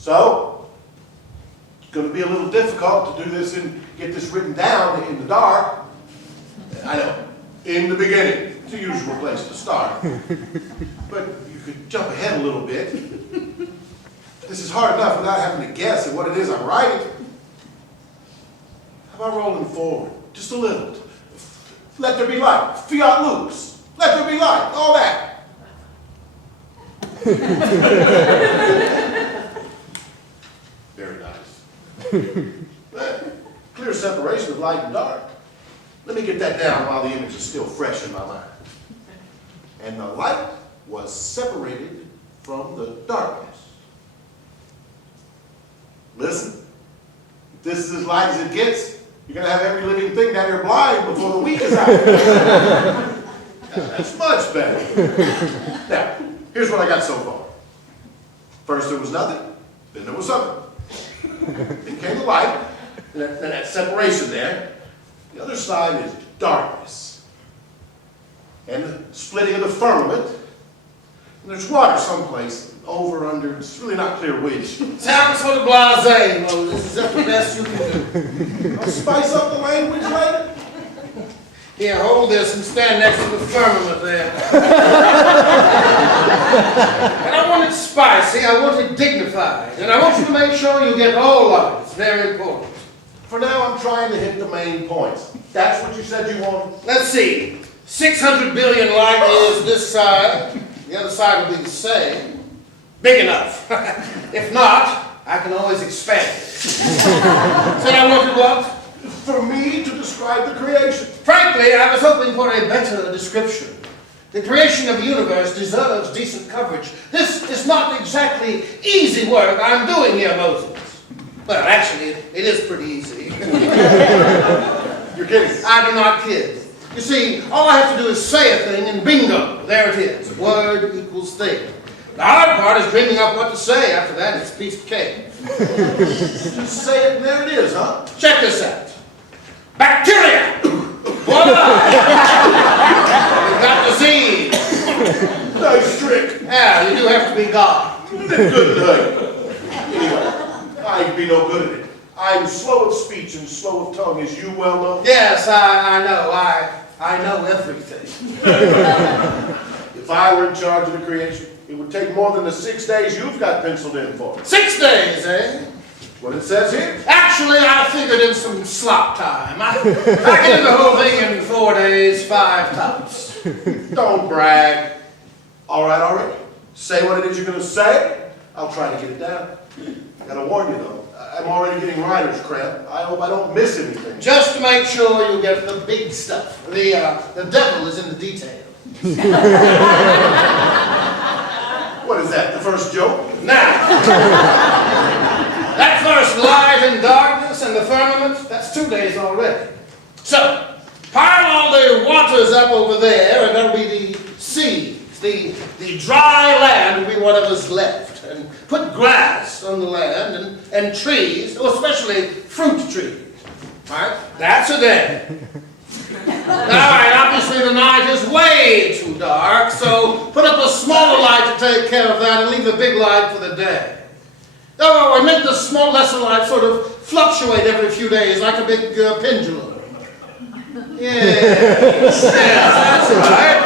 So, it's going to be a little difficult to do this and get this written down in the dark. I know, in the beginning. It's a usual place to start. But you could jump ahead a little bit. This is hard enough without having to guess at what it is I'm writing. How about rolling forward? Just a little. Let there be light. Fiat lux. Let there be light. All that. Very nice. Clear separation of light and dark. Let me get that down while the image is still fresh in my mind. And the light was separated from the darkness. Listen, if this is as light as it gets, you're going to have every living thing down here blind before the week is out. That's much better. Now, here's what I got so far. First there was nothing, then there was something. Then came the light, and then that separation there. The other side is darkness. And the splitting of the firmament. And there's water someplace, over, under, it's really not clear which. Sounds sort of blasé, Moses. Is that the best you can do? I'll spice up the language later. Here, hold this and stand next to the firmament there. And I want it spicy, I want it dignified, and I want you to make sure you get all of it. It's very important. For now, I'm trying to hit the main points. That's what you said you wanted? Let's see. 600 billion light years this side. The other side will be the same. Big enough. If not, I can always expand it. Said I wanted what? For me to describe the creation. Frankly, I was hoping for a better description. The creation of the universe deserves decent coverage. This is not exactly easy work I'm doing here, Moses. Well, actually, it is pretty easy. You're kidding. I do not kid. You see, all I have to do is say a thing and bingo, there it is. Word equals thing. The hard part is dreaming up what to say. After that, it's a piece of cake. Just say it and there it is, huh? Check this out. Bacteria! Voila! We've got disease. Nice trick. Yeah, you do have to be God. Good night. Anyway, I'd be no good at it. I'm slow of speech and slow of tongue, as you well know. Yes, I know. I know everything. If I were in charge of the creation, it would take more than the 6 days you've got penciled in for. 6 days, eh? What it says here? Actually, I figured in some slop time. I can do the whole thing in 4 days, 5 tops. Don't brag. All right. Say what it is you're going to say. I'll try to get it down. I gotta warn you though, I'm already getting writer's cramp. I hope I don't miss anything. Just to make sure you get the big stuff. The devil is in the detail. What is that, the first joke? Now, that first light and darkness and the firmament, that's 2 days already. So, pile all the waters up over there, and that'll be the seas. The dry land will be whatever's left. And put grass on the land and trees, especially fruit trees. Right? That's a day. Alright, obviously the night is way too dark, so put up a smaller light to take care of that and leave the big light for the day. Oh, and make the lesser light sort of fluctuate every few days like a big pendulum. Yes, that's right.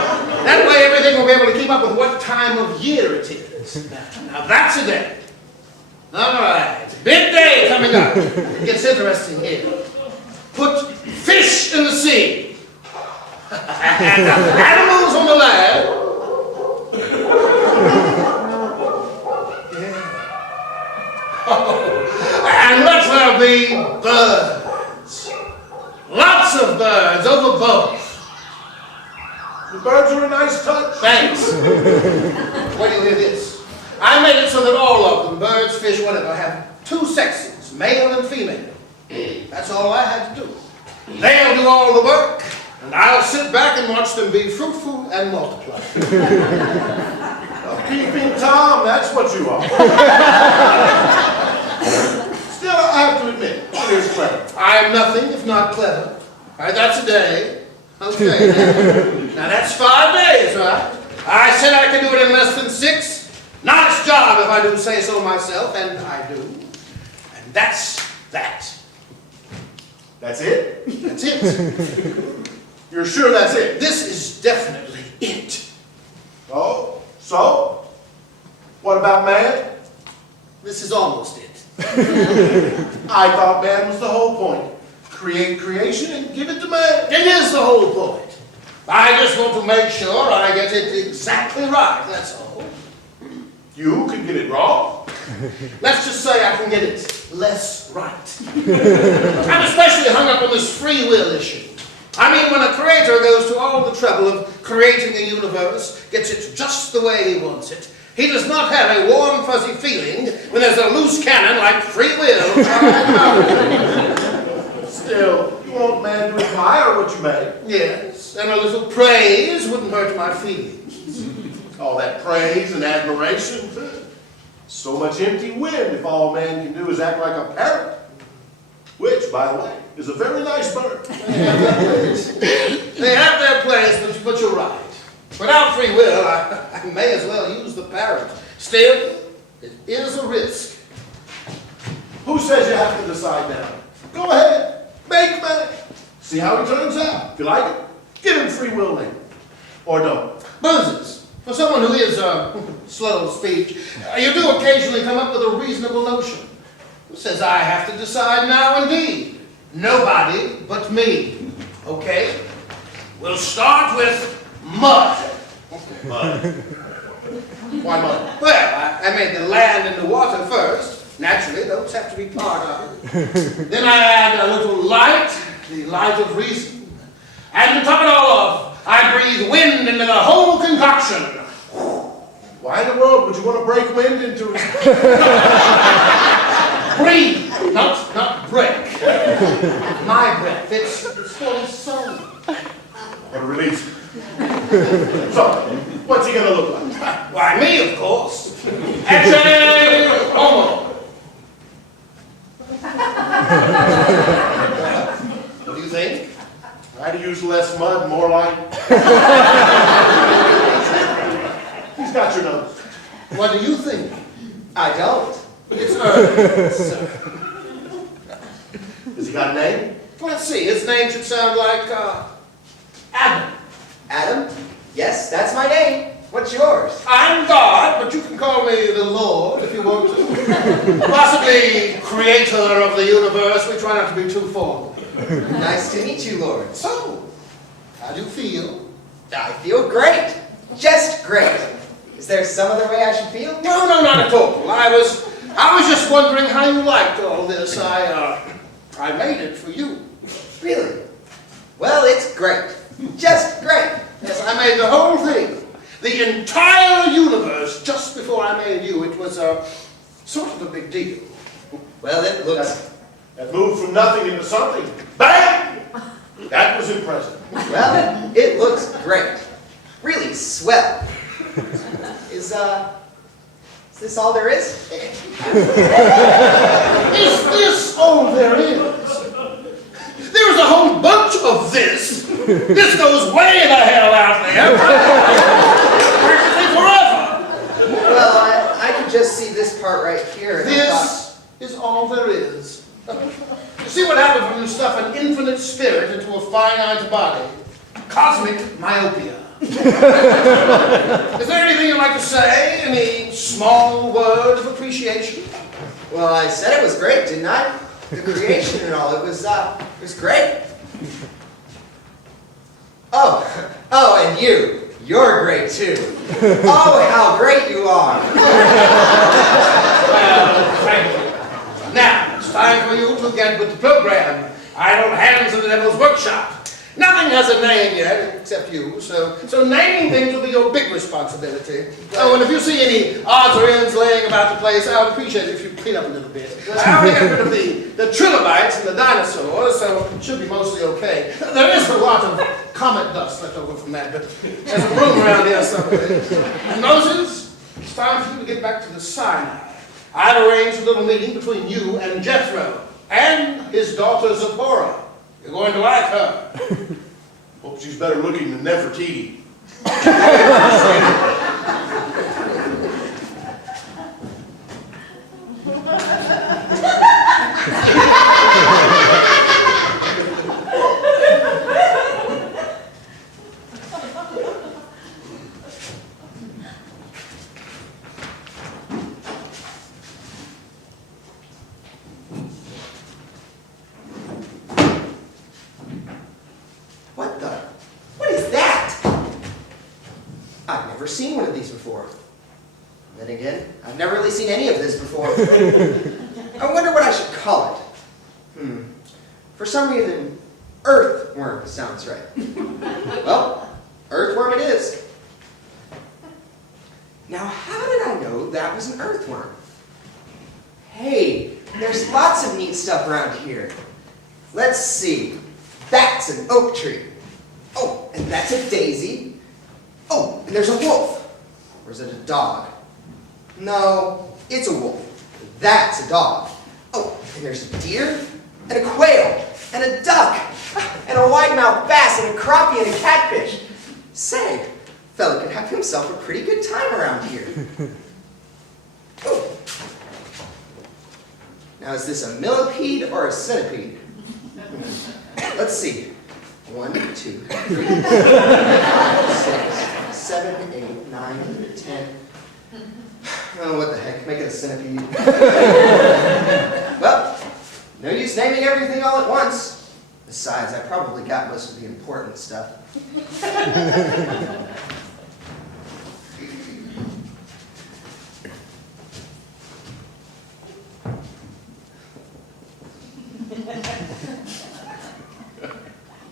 That way everything will be able to keep up with what time of year it is. Now that's a day. Alright, big day coming up. It gets interesting here. Put fish in the sea. And animals on the land. Yeah. Oh, and let there be birds. Lots of birds over both. The birds are a nice touch. Thanks. Wait till you hear this. I made it so that all of them, birds, fish, whatever, have 2 sexes, male and female. That's all I had to do. They'll do all the work, and I'll sit back and watch them be fruitful and multiply. A peeping Tom, that's what you are. Still, I have to admit, it is clever. I'm nothing if not clever. All right, that's a day. Okay, now that's 5 days, right? I said I could do it in less than 6. Nice job, if I do say so myself, and I do. And that's that. That's it? That's it. You're sure that's it? This is definitely it. Oh, so? What about man? This is almost it. I thought man was the whole point. Create creation and give it to man. It is the whole point. I just want to make sure I get it exactly right, that's all. You can get it wrong. Let's just say I can get it less right. I'm especially hung up on this free will issue. I mean, when a creator goes to all the trouble of creating a universe, gets it just the way he wants it, he does not have a warm, fuzzy feeling when there's a loose cannon like free will. Still, you want man to admire what you make. Yes, and a little praise wouldn't hurt my feelings. All that praise and admiration. So much empty wind if all man can do is act like a parrot. Which, by the way, is a very nice bird. They have their place, but you're right. Without free will, I may as well use the parrot. Still, it is a risk. Who says you have to decide now? Go ahead, make man. See how he turns out. If you like it, give him free will then. Or don't. Moses, for someone who is slow of speech, you do occasionally come up with a reasonable notion. Who says I have to decide now indeed? Nobody but me. Okay? We'll start with mud. Mud. Why mud? Well, I made the land and the water first. Naturally, those have to be part of it. Then I add a little light, the light of reason. And to top it all off, I breathe wind into the whole concoction. Why in the world would you want to break wind into it? Breathe, not break. My breath, it's for the soul. What a relief. So, what's he going to look like? Why, me, of course. Ecce homo. What do you think? Try to use less mud, more light. He's got your nose. What do you think? I don't. It's Earth, sir. Has he got a name? Let's see, his name should sound like, Adam. Adam? Yes, that's my name. What's yours? I'm God, but you can call me the Lord if you want to. Possibly creator of the universe. We try not to be too formal. Nice to meet you, Lord. So, how do you feel? I feel great. Just great. Is there some other way I should feel? No, not at all. I was just wondering how you liked all this. I made it for you. Really? Well, it's great. Just great. Yes, I made the whole thing. The entire universe just before I made you. It was sort of a big deal. Well, it looks... That moved from nothing into something. Bang! That was impressive. Well, it looks great. Really swell. Is this all there is? Is this all there is? There's a whole bunch of this. This goes way the hell out there. Practically forever. Well, I could just see this part right here. And I thought, This is all there is. You see what happens when you stuff an infinite spirit into a finite body? Cosmic myopia. Is there anything you'd like to say? Any small word of appreciation? well, I said it was great, didn't I? The creation and all, it was great. Oh, and you're great too. Oh, how great you are. Well, thank you. Now, it's time for you to get with the program. Idle hands in the devil's workshop. Nothing has a name yet, except you, so naming things will be your big responsibility. Oh, and if you see any odds or ends laying about the place, I would appreciate it if you clean up a little bit. I already got rid of the trilobites and the dinosaurs, so it should be mostly okay. There is a lot of comet dust left over from that, but there's a room around here somewhere. And Moses, it's time for you to get back to the Sinai. I've arranged a little meeting between you and Jethro and his daughter Zipporah. You're going to like her. Hope she's better looking than Nefertiti. never seen one of these before. Then again, I've never really seen any of this before. I wonder what I should call it. For some reason, earthworm sounds right. Well, earthworm it is. Now, how did I know that was an earthworm? Hey, there's lots of neat stuff around here. Let's see. That's an oak tree. Oh, and that's a daisy. Oh, and there's a wolf. Or is it a dog? No, it's a wolf. That's a dog. Oh, and there's a deer, and a quail, and a duck, and a white-mouthed bass, and a crappie, and a catfish. Say, fella could have himself a pretty good time around here. Oh. Now, is this a millipede or a centipede? Let's see. 1, 2, 3, 4, 5, 6, 7, 8, 9, 10. Oh, what the heck? Make it a centipede. Well, no use naming everything all at once. Besides, I probably got most of the important stuff.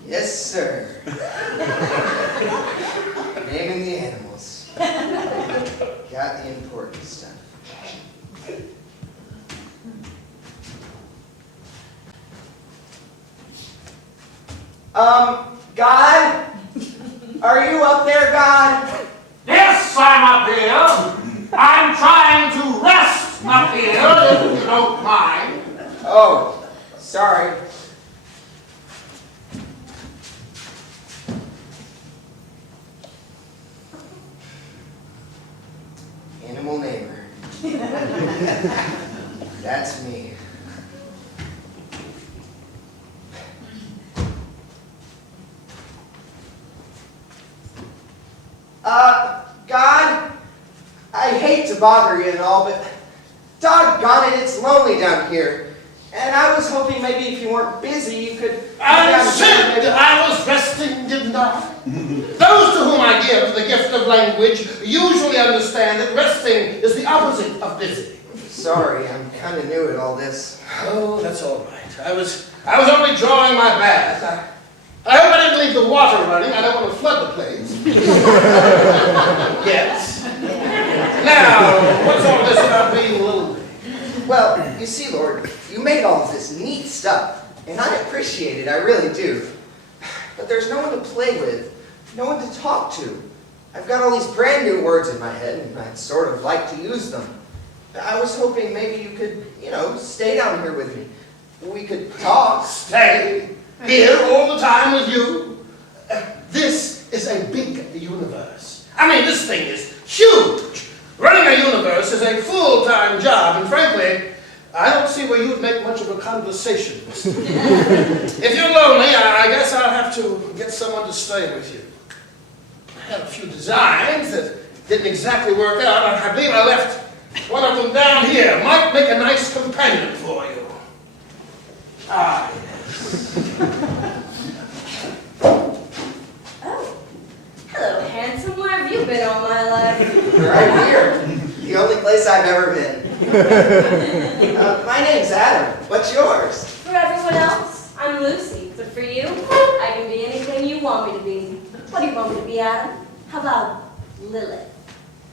Yes, sir. Naming the animals. Got the important stuff. God? Are you up there, God? Yes, I'm up here. I'm trying to rest up here, if you don't mind. Oh, sorry. Animal namer. That's me. God, I hate to bother you and all, but doggone it, it's lonely down here. And I was hoping maybe if you weren't busy, you could... I said I was resting, didn't I? Those to whom I give the gift of language usually understand that resting is the opposite of busy. Sorry, I'm kind of new at all this. Oh, that's all right. I was only drawing my bath. I hope I didn't leave the water running. I don't want to flood the place. Yes. Now, what's all this about being lonely? Well, you see, Lord, you made all of this neat stuff, and I appreciate it, I really do. But there's no one to play with, no one to talk to. I've got all these brand new words in my head, and I'd sort of like to use them. I was hoping maybe you could, stay down here with me. We could talk. Stay here all the time with you? This is a big universe. I mean, this thing is huge. Running a universe is a full-time job, and frankly, I don't see where you'd make much of a conversation. If you're lonely, I guess I'll have to get someone to stay with you. I had a few designs that didn't exactly work out. I believe I left one of them down here. Might make a nice companion for you. Ah, yes. Oh, hello, handsome. Where have you been all my life? Right here. The only place I've ever been. My name's Adam. What's yours? For everyone else, I'm Lucy. But for you, I can be anything you want me to be. What do you want me to be, Adam? How about Lilith?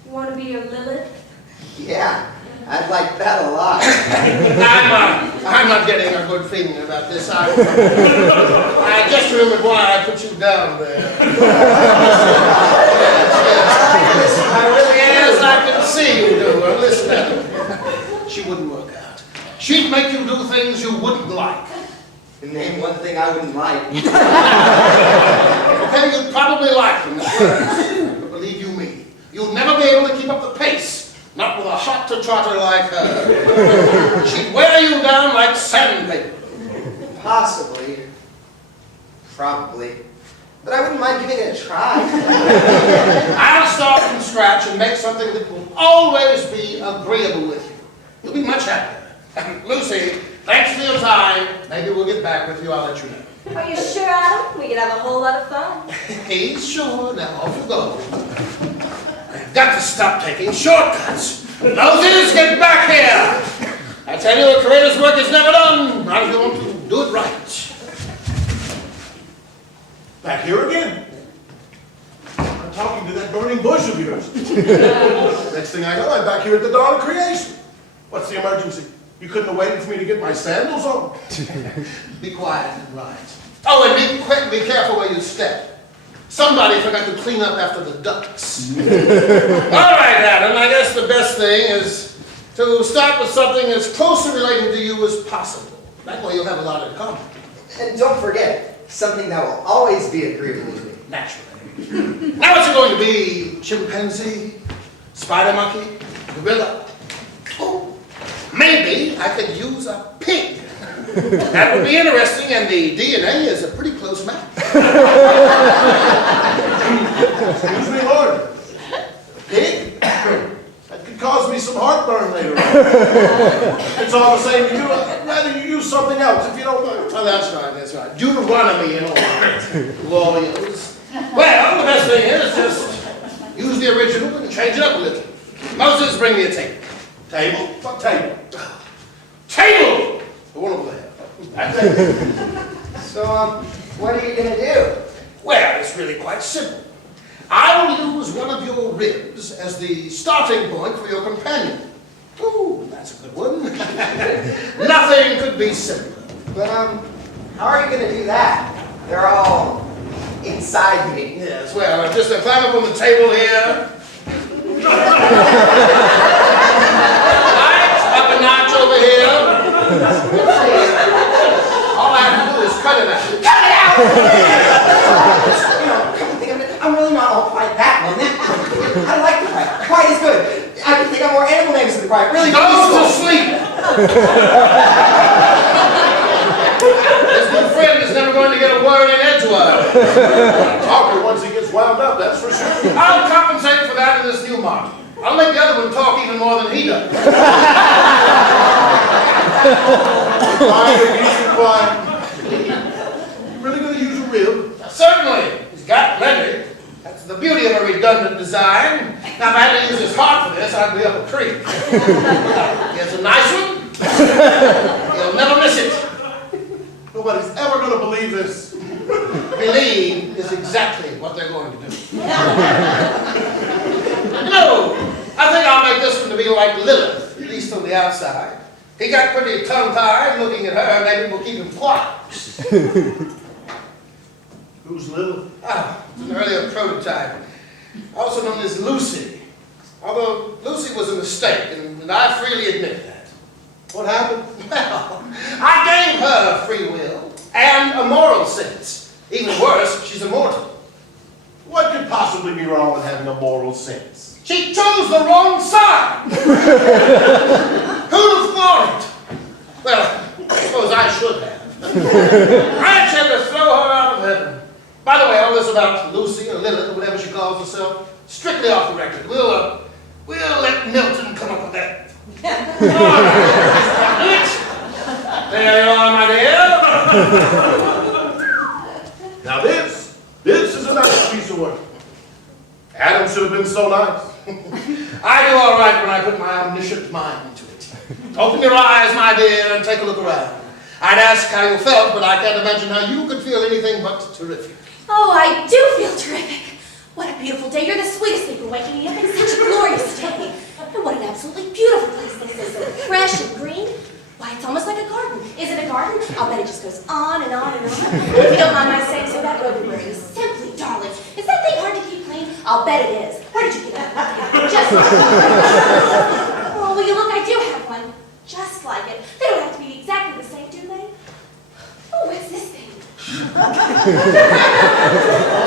You want to be your Lilith? Yeah, I'd like that a lot. I'm not getting a good feeling about this. I just remembered why I put you down there. Yes, I can see you do. Well, listen, Adam. She wouldn't work out. She'd make you do things you wouldn't like. Name one thing I wouldn't like. Okay, you'd probably like them. But believe you me, you'll never be able to keep up the pace. Not with a hot-to-trotter like her. She'd wear you down like sandpaper. Possibly. Probably. But I wouldn't mind giving it a try. I'll start from scratch and make something that will always be agreeable with you. You'll be much happier. Lucy, thanks for your time. Maybe we'll get back with you. I'll let you know. Are you sure, Adam? We could have a whole lot of fun. He's sure. Now, off you go. I've got to stop taking shortcuts. Moses, get back here! I tell you, a creator's work is never done. Not if you want to do it right. Back here again. I'm talking to that burning bush of yours. Next thing I know, I'm back here at the dawn of creation. What's the emergency? You couldn't have waited for me to get my sandals on? Be quiet and ride. Oh, and be quick, be careful where you step. Somebody forgot to clean up after the ducks. All right, Adam, I guess the best thing is to start with something as closely related to you as possible. That way you'll have a lot in common. And don't forget, something that will always be agreeable to me. Naturally. Now what's it going to be? Chimpanzee? Spider monkey? Gorilla? Oh, maybe I could use a pig. That would be interesting, and the DNA is a pretty close match. Excuse me, Lord. A pig? That could cause me some heartburn later on. It's all the same to you. I'd rather you use something else if you don't mind. Oh, that's right, that's right. Deuteronomy and all that. Lawyers. Well, the best thing is just use the original and change it up a little. Moses, bring me a table. Table? What table? Table! The one over there. So, what are you gonna do? Well, it's really quite simple. I will use one of your ribs as the starting point for your companion. Ooh, that's a good one. Nothing could be simpler. But, how are you gonna do that? They're all inside me. Yes, well, I'm just climb up on the table here. Right, up a notch over here. All I have to do is cut it out. Cut it out! You know, come to think of it, I'm really not all quite that one. I like the quiet. Quiet is good. I can think of more animal names than the quiet. Really Go to useful. sleep! This good friend is never going to get a word in edgewise. Talker once he gets wound up, that's for sure. I'll compensate for that in this new model. I'll make the other one talk even more than he does. Quiet, easy, quiet. You really gonna use a rib? Certainly, he's got plenty. That's the beauty of a redundant design. Now, if I had to use his heart for this, I'd be up a creek. Here's a nice one. You'll never miss it. Nobody's ever gonna believe this. Believe is exactly what they're going to do. No, I think I'll make this one to be like Lilith, at least on the outside. He got pretty tongue-tied looking at her, maybe we'll keep him quiet. Who's Lilith? Ah, it's an earlier prototype, also known as Lucy. Although Lucy was a mistake, and I freely admit that. What happened? Well, I gave her free will and a moral sense. Even worse, she's immortal. What could possibly be wrong with having a moral sense? She chose the wrong side! Who'd have thought it? Well, I suppose I should have. I intend to throw her out of heaven. By the way, all this about Lucy or Lilith or whatever she calls herself, strictly off the record. We'll let Milton come up with that. There you are, my dear. Now this is a nice piece of work. Adam should have been so nice. I do all right when I put my omniscient mind into it. Open your eyes, my dear, and take a look around. I'd ask how you felt, but I can't imagine how you could feel anything but terrific. Oh, I do feel terrific. What a beautiful day. You're the sweetest thing for waking me up. It's such a glorious day. And what an absolutely beautiful place this is. Fresh and green. Why, it's almost like a garden. Is it a garden? I'll bet it just goes on and on and on. If you don't mind my saying so, that overberry is simply darling. Is that thing hard to keep clean? I'll bet it is. Where did you get that? Just like Oh, will you look? I do have one. Just like it. They don't have to be exactly the same, do they? Oh, what's this thing?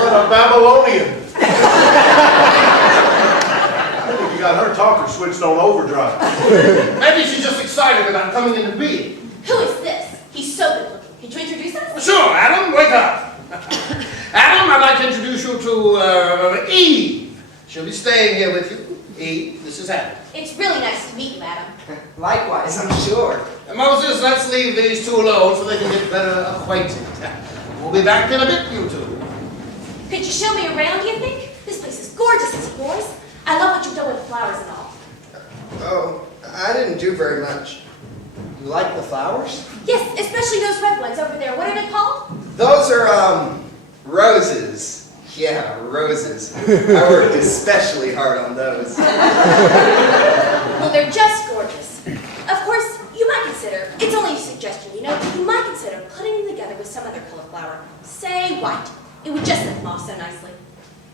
What a Babylonian. I think you got her talker switched on overdrive. Maybe she's just excited about coming into being. Who is this? He's so good looking. Could you introduce us? Sure, Adam, wake up. Adam, I'd like to introduce you to Eve. She'll be staying here with you. Eve, this is Adam. It's really nice to meet you, Adam. Likewise, I'm sure. Moses, let's leave these two alone so they can get better acquainted. We'll be back in a bit, you two. Could you show me around, do you think? This place is gorgeous, isn't yours? I love what you've done with the flowers and all. Oh, I didn't do very much. You like the flowers? Yes, especially those red ones over there. What are they called? Those are, roses. Yeah, roses. I worked especially hard on those. Well, they're just gorgeous. Of course, you might consider, it's only a suggestion, you know, you might consider putting them together with some other color flower. Say white. It would just set them off so nicely.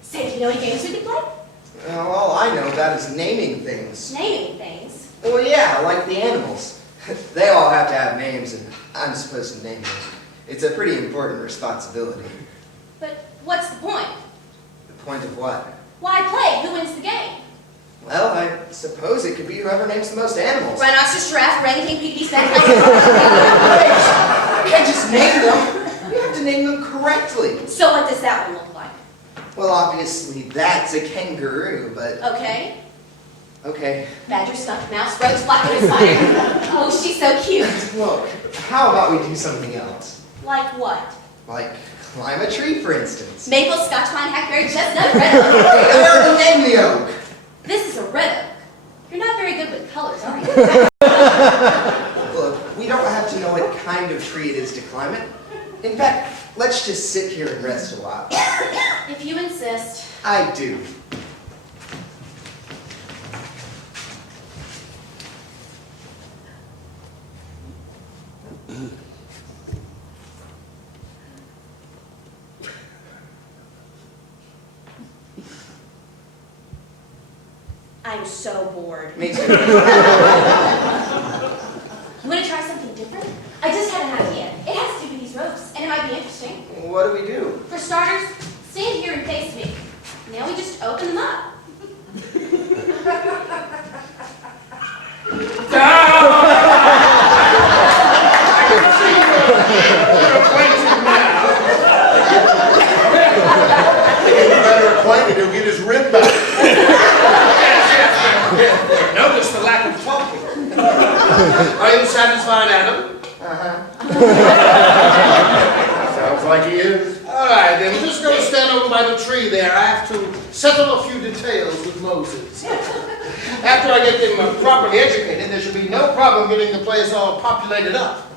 Say, do you know any games we could play? Well, all I know about is naming things. Naming things. Well, yeah, like the animals. They all have to have names, and I'm supposed to name them. It's a pretty important responsibility. But what's the point? The point of what? Why play? Who wins the game? Well, I suppose it could be whoever names the most animals. Rhinoceros, giraffe, orangutan, piggy, snake. You can't just name them. You have to name them correctly. So what does that one look like? Well, obviously, that's a kangaroo, but... Okay. Okay. Badger, skunk, mouse, roach, black-headed spider. Oh, she's so cute. Look, how about we do something else? Like what? Like climb a tree, for instance. Maple, scotch pine, hackberry, chestnut, red oak. I already named the oak. This is a red oak. You're not very good with colors, are you? Look, we don't have to know what kind of tree it is to climb it. In fact, let's just sit here and rest a while. If you insist. I do. I'm so bored. Me too. You want to try something different? I just had an idea. It has to do with these ropes, and it might be interesting. What do we do? For starters, stand here and face me. Now we just open them up. Better acquainted, he'll get his rib back. Notice the lack of talking. Are you satisfied, Adam? Sounds like he is. All right, then we're just going to stand over by the tree there. I have to settle a few details with Moses. After I get them properly educated, there should be no problem getting the place all populated up.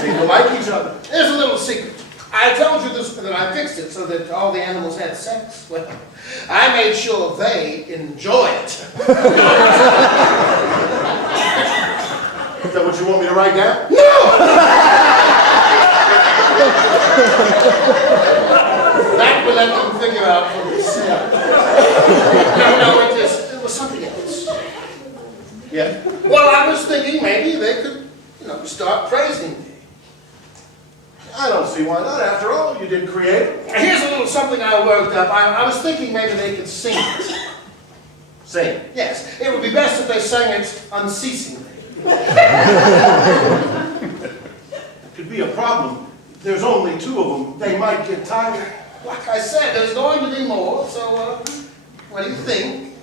Seem to like each other. There's a little secret. I told you this, that I fixed it so that all the animals had sex. Well, I made sure they enjoy it. Is that what you want me to write down? That will let them figure out for themselves. No, it was something else. Yeah. Well, I was thinking maybe they could, start praising me. I don't see why not. After all, you did create it. Here's a little something I worked up. I was thinking maybe they could sing it. Sing. Yes, it would be best if they sang it unceasingly. It could be a problem. There's only 2 of them. They might get tired. Like I said, there's going to be more, so what do you think?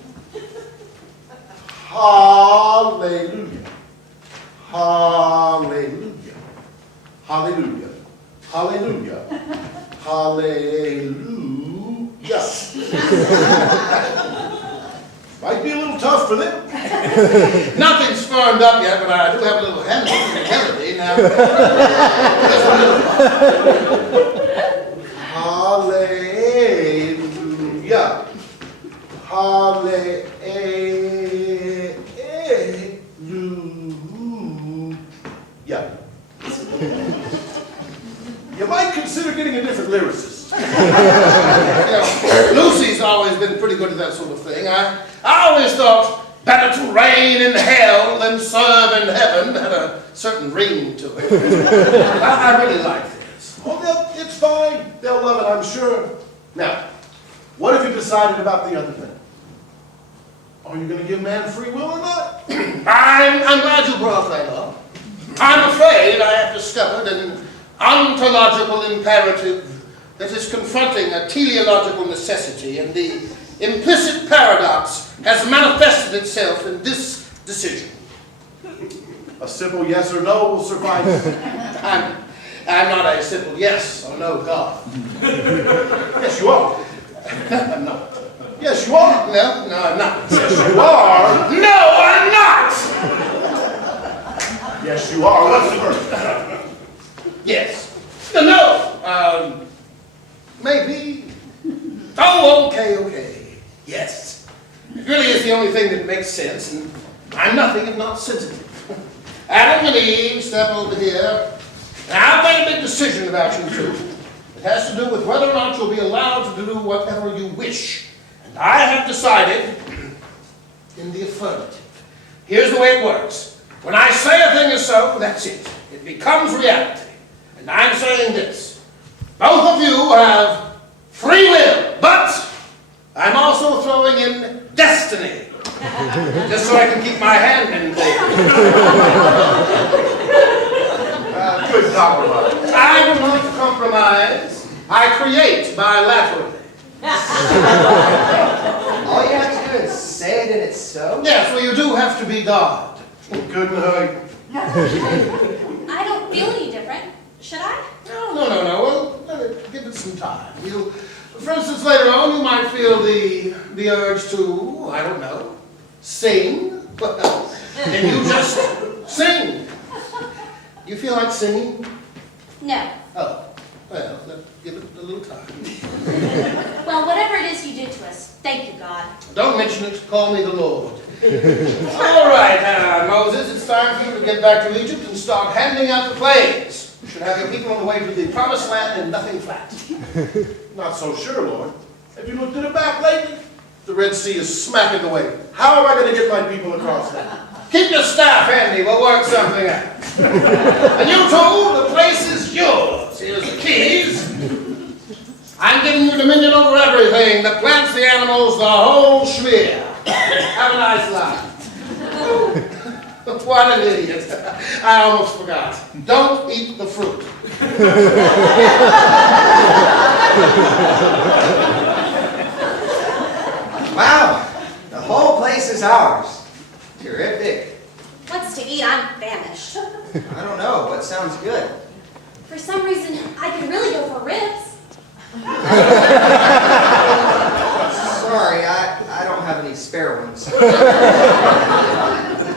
Hallelujah. Hallelujah. Hallelujah. Hallelujah. Hallelujah. Might be a little tough for them. Nothing's firmed up yet, but I do have a little melody now. Hallelujah. Hallelujah. You might consider getting a different lyricist. Lucy's always been pretty good at that sort of thing. I always thought better to reign in hell than serve in heaven had a certain ring to it. I really like this. Oh, it's fine. They'll love it, I'm sure. Now, what have you decided about the other thing? Are you going to give man free will or not? I'm glad you brought that up. I'm afraid I have discovered an ontological imperative that is confronting a teleological necessity, and the implicit paradox has manifested itself in this decision. A simple yes or no will suffice. I'm not a simple yes or no God. Yes, you are. I'm not. Yes, you are. No, no, I'm not. Yes, you are. No, I'm not! Yes, you are. What's the verdict? Yes. No, maybe. Oh, okay. Yes. It really is the only thing that makes sense, and I'm nothing if not sensitive. Adam and Eve, step over here. Now, I've made a big decision about you two. It has to do with whether or not you'll be allowed to do whatever you wish. And I have decided in the affirmative. Here's the way it works. When I say a thing is so, that's it. It becomes reality. And I'm saying this. Both of you have free will, but I'm also throwing in destiny. Just so I can keep my hand in things. Good compromise. I will not compromise. I create bilaterally. All you have to do is say it and it's so? Yes, well, you do have to be God. Good night. I don't feel any different. Should I? No. Well, give it some time. For instance, later on, you might feel the urge to, I don't know, sing. Well, then you just sing. You feel like singing? No. Oh, well, give it a little time. Well, whatever it is you did to us, thank you, God. Don't mention it. Call me the Lord. All right, Moses, it's time for you to get back to Egypt and start handing out the plagues. You should have your people on the way to the promised land and nothing flat. Not so sure, Lord. Have you looked at the map lately? The Red Sea is smacking the way. How am I going to get my people across that? Keep your staff handy. We'll work something out. And you two, the place is yours. Here's the keys. I'm giving you dominion over everything. The plants, the animals, the whole schmear. Have a nice life. What an idiot. I almost forgot. Don't eat the fruit. Wow, the whole place is ours. Terrific. What's to eat? I'm famished. I don't know, what sounds good? For some reason, I could really go for ribs. Sorry, I don't have any spare ones.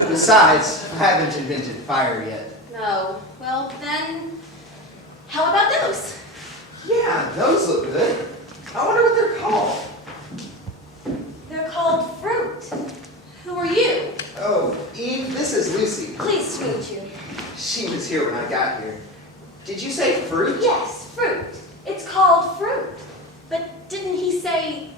Besides, I haven't invented fire yet. No. Well, then, how about those? Yeah, those look good. I wonder what they're called. They're called fruit. Who are you? Oh, Eve, this is Lucy. Pleased to meet you. She was here when I got here. Did you say fruit? Yes, fruit. It's called fruit. But didn't he say...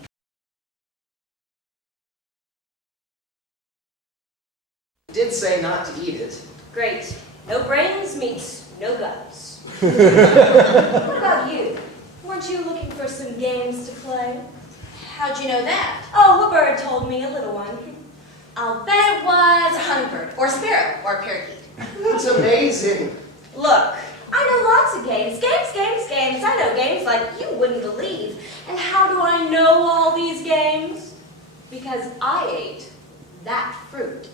Did say not to eat it. Great. No brains means no guts. What about you? Weren't you looking for some games to play? How'd you know that? Oh, a bird told me, a little one. I'll bet it was a hummingbird, or a sparrow, or a parakeet. That's amazing. Look, I know lots of games. Games. I know games like you wouldn't believe. And how do I know all these games? Because I ate that fruit.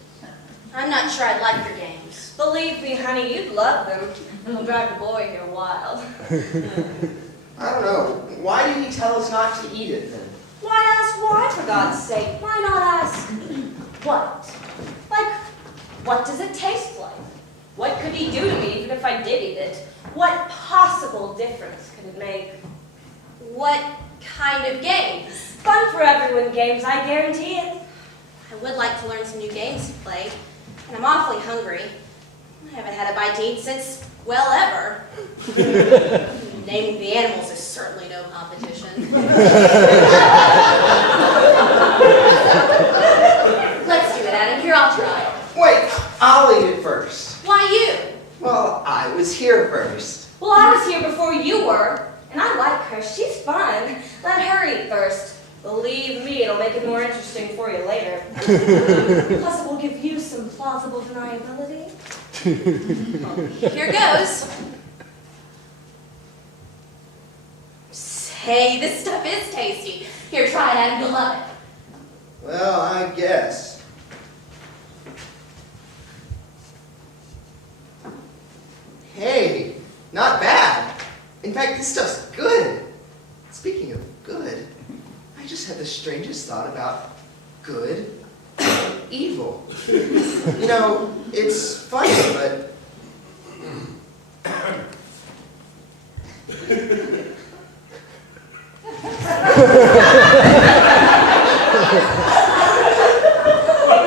I'm not sure I like your games. Believe me, honey, you'd love them. They'll drive the boy here wild. I don't know. Why did he tell us not to eat it then? Why ask why, for God's sake? Why not ask what? Like, what does it taste like? What could he do to me even if I did eat it? What possible difference could it make? What kind of games? Fun for everyone games, I guarantee it. I would like to learn some new games to play, and I'm awfully hungry. I haven't had a bite to eat since, well, ever. Naming the animals is certainly no competition. Let's do it, Adam. Here, I'll try. Wait, I'll eat it first. Why you? Well, I was here first. Well, I was here before you were, and I like her. She's fun. Let her eat first. Believe me, it'll make it more interesting for you later. Plus, it will give you some plausible deniability. Here goes. Say, this stuff is tasty. Here, try it, Adam. You'll love it. Well, I guess. Hey, not bad. In fact, this stuff's good. Speaking of good, I just had the strangest thought about good and evil. You know, it's funny, but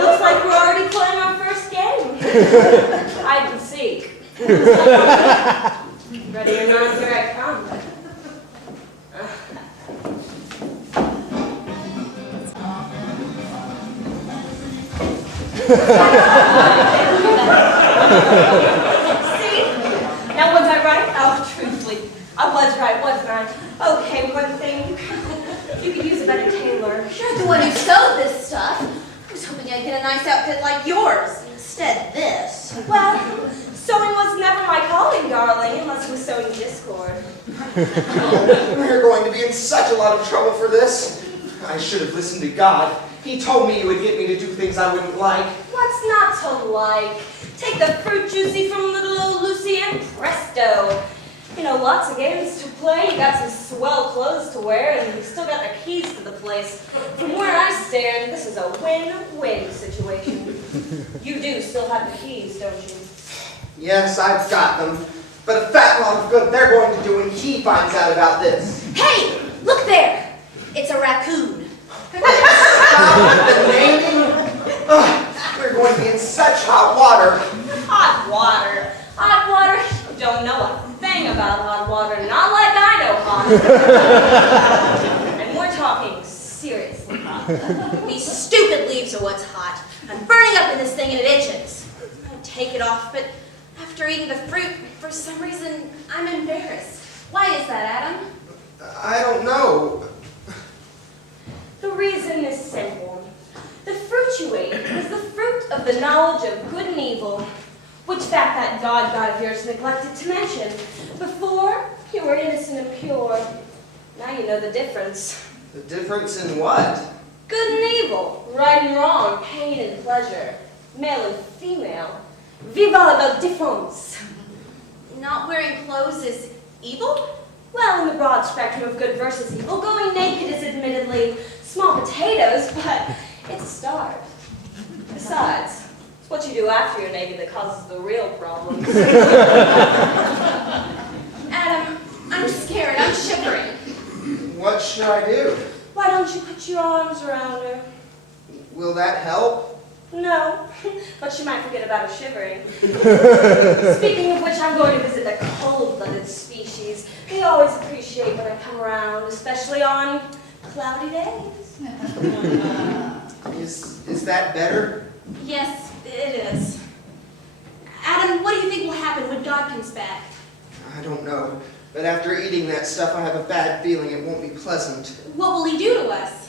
Looks like we're already playing our first game. Hide and seek. Ready or not, here I come. See? Now was I right? Oh, truthfully, I was right, wasn't I? Okay, one thing. You could use a better tailor. You're the one who sewed this stuff. I was hoping I'd get a nice outfit like yours. Instead, this. Well, sewing was never my calling, darling, unless it was sewing discord. we're going to be in such a lot of trouble for this. I should have listened to God. He told me he would get me to do things I wouldn't like. What's not to like? Take the fruit juicy from little old Lucy and presto. You know, lots of games to play, you got some swell clothes to wear, and you still got the keys to the place. From where I stand, this is a win-win situation. You do still have the keys, don't you? Yes, I've got them. But a fat lot of good they're going to do when he finds out about this. Hey, look there. It's a raccoon. Stop the naming. We're going to be in such hot water. Hot water. Hot water? You don't know a thing about hot water. Not like I know hot water. And we're talking seriously hot. These stupid leaves are what's hot. I'm burning up in this thing and it itches. I'd take it off, but after eating the fruit, for some reason, I'm embarrassed. Why is that, Adam? I don't know. The reason is simple. The fruit you ate was the fruit of the knowledge of good and evil, which fact that God of yours neglected to mention. Before, you were innocent and pure. Now you know the difference. The difference in what? Good and evil, right and wrong, pain and pleasure, male and female. Viva la différence. Not wearing clothes is evil? Well, in the broad spectrum of good versus evil, going naked is admittedly small potatoes, but it's a start. Besides, it's what you do after you're naked that causes the real problems. Adam, I'm scared. I'm shivering. What should I do? Why don't you put your arms around her? Will that help? No, but she might forget about her shivering. Speaking of which, I'm going to visit the cold-blooded species. They always appreciate when I come around, especially on cloudy days. Is that better? Yes, it is. Adam, what do you think will happen when God comes back? I don't know. But after eating that stuff, I have a bad feeling it won't be pleasant. What will he do to us?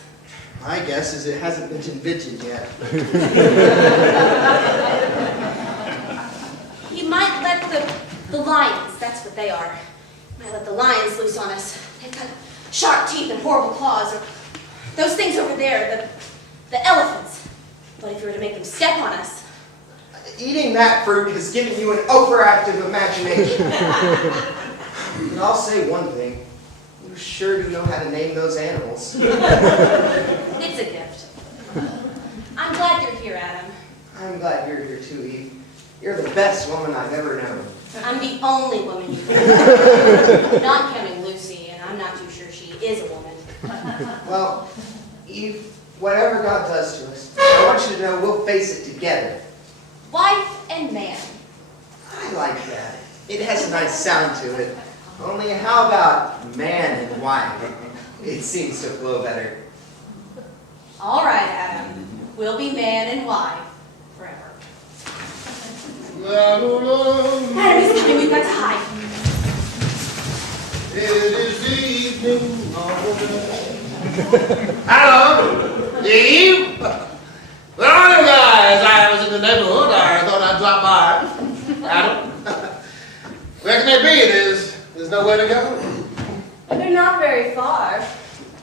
My guess is it hasn't been invented yet. He might let the lions, that's what they are. Might let the lions loose on us. They've got sharp teeth and horrible claws. Or those things over there, the elephants. What if you were to make them step on us? Eating that fruit has given you an overactive imagination. And I'll say one thing. You sure do know how to name those animals. It's a gift. I'm glad you're here, Adam. I'm glad you're here too, Eve. You're the best woman I've ever known. I'm the only woman you've ever known. Not counting Lucy, and I'm not too sure she is a woman. Well, Eve, whatever God does to us, I want you to know we'll face it together. Wife and man. I like that. It has a nice sound to it. Only how about man and wife? It seems to flow better. All right, Adam. We'll be man and wife forever. Adam is coming. We've got to hide. It is evening already. Hello, Eve. Where are you guys? I was in the neighborhood. I thought I'd drop by. Adam, where can they be? There's nowhere to go. They're not very far.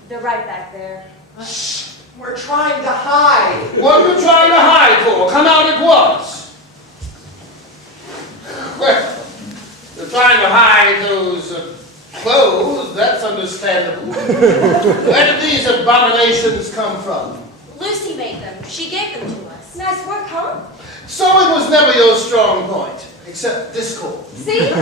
They're right back there. Shh! We're trying to hide. What are you trying to hide for? Come out at once. Well, they're trying to hide those Clothes, that's understandable. Where did these abominations come from? Lucy made them. She gave them to us. Nice work, huh? So it was never your strong point, except discord. See? There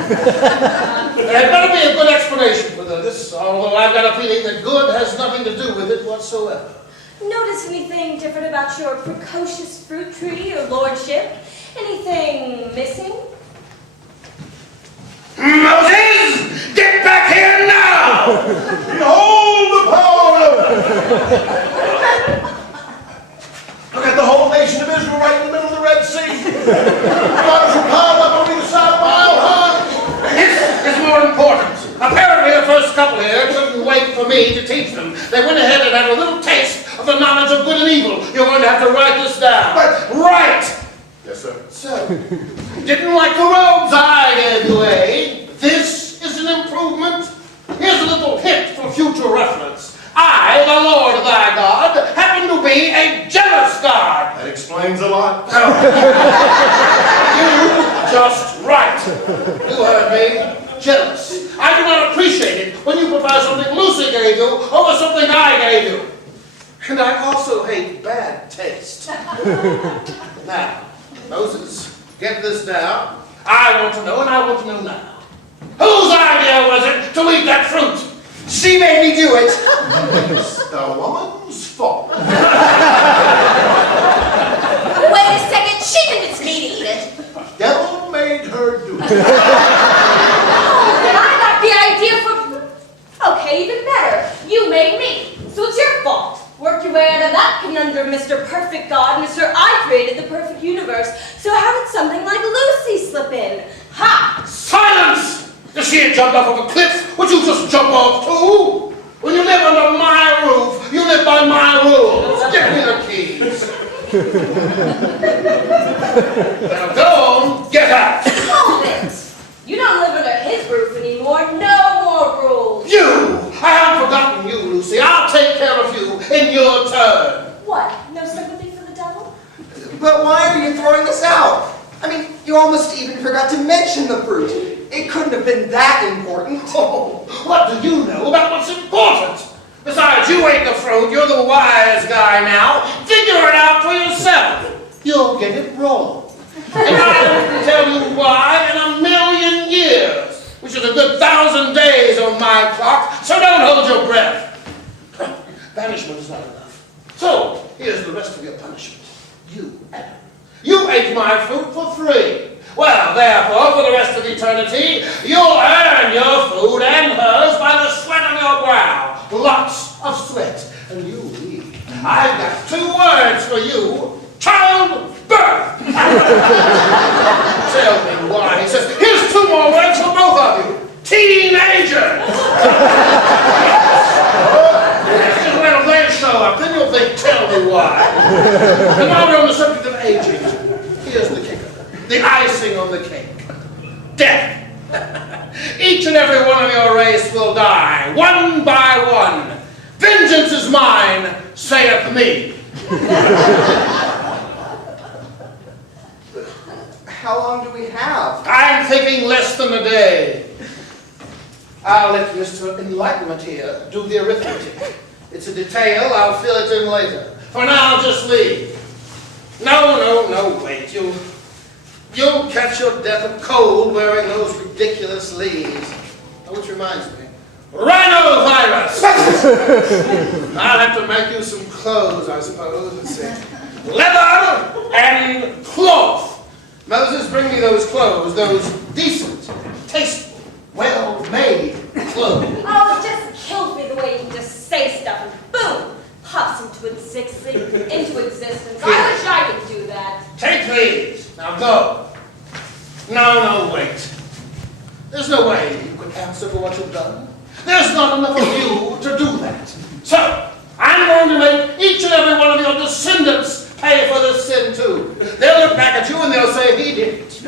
better be a good explanation for this, although I've got a feeling that good has nothing to do with it whatsoever. Notice anything different about your precocious fruit tree, your lordship? Anything missing? Moses! Get back here now! Behold the power Look at the whole nation of Israel right in the middle of the Red Sea. Waters were piled up on either side a mile high. This is more important. Apparently the first couple here couldn't wait for me to teach them. They went ahead and had a little taste of the knowledge of good and evil. You're going to have to write this down. But- Right! Yes, sir. So, didn't like the robes I gave you, eh? This is an improvement. Here's a little hint for future reference. I, the Lord thy God, happen to be a jealous God. That explains a lot. You just right. You heard me. Jealous. I do not appreciate it when you prefer something Lucy gave you over something I gave you. And I also hate bad taste. Now, Moses, get this down. I want to know, and I want to know now. Whose idea was it to eat that fruit? She made me do it. It's the woman's fault. Wait a second. She convinced me to eat it. Devil made her do it. Oh, I got the idea for... Okay, even better. You made me. So it's your fault. Worked your way out of that conundrum, Mr. Perfect God, Mr. I created the perfect universe. So how did something like Lucy slip in? Ha! Silence! If she had jumped off of a cliff, would you just jump off too? When you live under my roof, you live by my rules. Give me the keys. Now go on, get out. Hold it! You don't live under his roof anymore. No more rules. You! I haven't forgotten you, Lucy. I'll take care of you in your turn. What? No sympathy for the devil? But why are you throwing this out? I mean, you almost even forgot to mention the fruit. It couldn't have been that important. Oh, what do you know about what's important? Besides, you ate the fruit. You're the wise guy now. Figure it out for yourself. You'll get it wrong. And I wouldn't tell you why in a million years, which is a good 1,000 days on my clock, so don't hold your breath. Banishment is not enough. So, here's the rest of your punishment. You, Adam, you ate my fruit for free. Well, therefore, for the rest of eternity, you'll earn your food and hers by the sweat of your brow. Lots of sweat. And you, me, I've got 2 words for you. Childbirth. Tell me why. He says, here's 2 more words for both of you. Teenagers. Just wait till they show up, then you'll think, tell me why. And while we're on the subject of aging, here's the kicker. The icing on the cake. Death. Each and every one of your race will die, one by one. Vengeance is mine, saith me. How long do we have? I'm thinking less than a day. I'll let Mr. Enlightenment here do the arithmetic. It's a detail, I'll fill it in later. For now, just leave. No, wait. You'll catch your death of cold wearing those ridiculous leaves. Oh, which reminds me. Rhinovirus! I'll have to make you some clothes, I suppose. Let's see. Leather and cloth. Moses, bring me those clothes, those decent, tasteful, well-made clothes. Oh, it just kills me the way you can just say stuff and boom, pops into existence. I wish I could do that. Take these. Now go. No, wait. There's no way you could answer for what you've done. There's not enough of you to do that. So, I'm going to make each and every one of your descendants pay for this sin too. They'll look back at you and they'll say, he did it.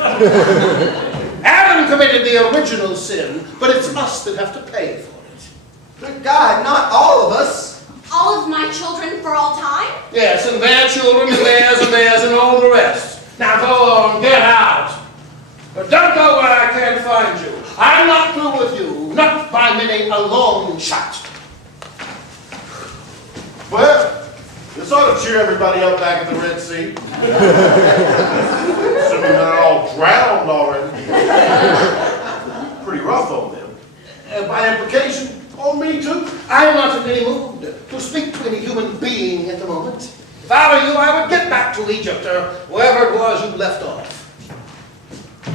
Adam committed the original sin, but it's us that have to pay for it. Good God, not all of us. All of my children for all time? Yes, and their children, and theirs, and all the rest. Now go on, get out. But don't go where I can't find you. I'm not through with you. not by many a long shot. Well, this ought to cheer everybody up back at the Red Sea. Assuming they're all drowned already. Pretty rough on them. And by implication, on me too. I am not in any mood to speak to any human being at the moment. If I were you, I would get back to Egypt or wherever it was you left off.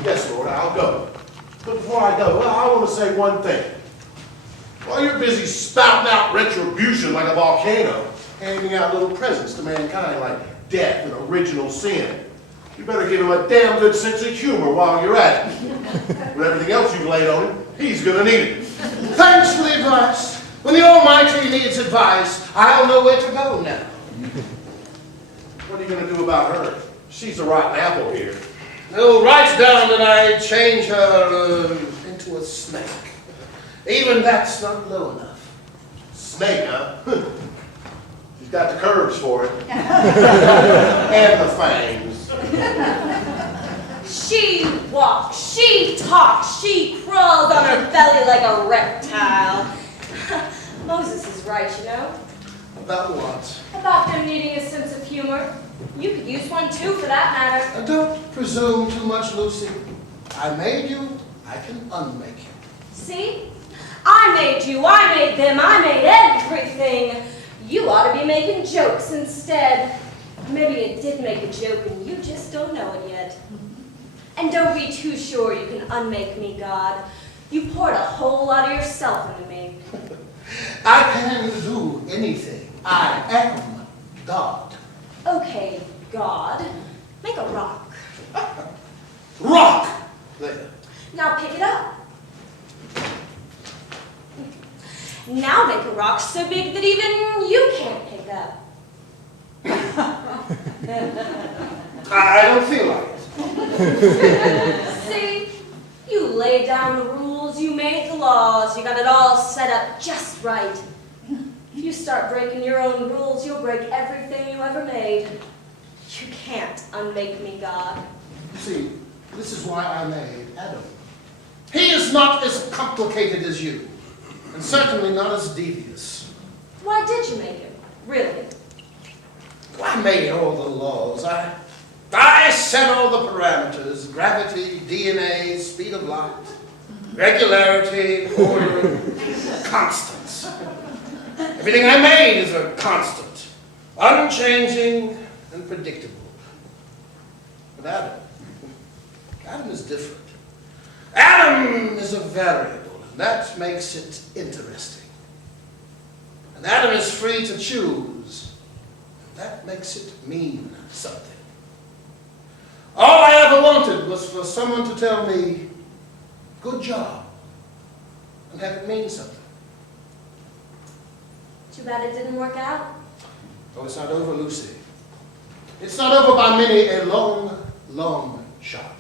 Yes, Lord, I'll go. But before I go, I want to say one thing. While you're busy spouting out retribution like a volcano, handing out little presents to mankind like death and original sin, you better give him a damn good sense of humor while you're at it. With everything else you've laid on him, he's gonna need it. Thanks for the advice. When the Almighty needs advice, I'll know where to go now. What are you gonna do about her? She's a rotten apple here. No, write down that I change her into a snake. Even that's not low enough. Snake, huh? She's got the curves for it. And the fangs. She walks, she talks, she crawls on her belly like a reptile. Moses is right, you know. About what? About him needing a sense of humor. You could use one too, for that matter. Don't presume too much, Lucy. I made you, I can unmake you. See? I made you, I made them, I made everything. You ought to be making jokes instead. Maybe you did make a joke and you just don't know it yet. And don't be too sure you can unmake me, God. You poured a whole lot of yourself into me. I can do anything. I am God. Okay, God. Make a rock. Rock! There. Now pick it up. Now make a rock so big that even you can't pick up. I don't feel like it. See? You laid down the rules, you made the laws, you got it all set up just right. If you start breaking your own rules, you'll break everything you ever made. You can't unmake me, God. You see, this is why I made Adam. He is not as complicated as you, and certainly not as devious. Why did you make him? Really? I made all the laws. I set all the parameters: gravity, DNA, speed of light, regularity, order, constants. Everything I made is a constant, unchanging and predictable. But Adam is different. Adam is a variable, and that makes it interesting. And Adam is free to choose, and that makes it mean something. All I ever wanted was for someone to tell me, good job, and have it mean something. Too bad it didn't work out. Oh, it's not over, Lucy. It's not over by many a long, long shot.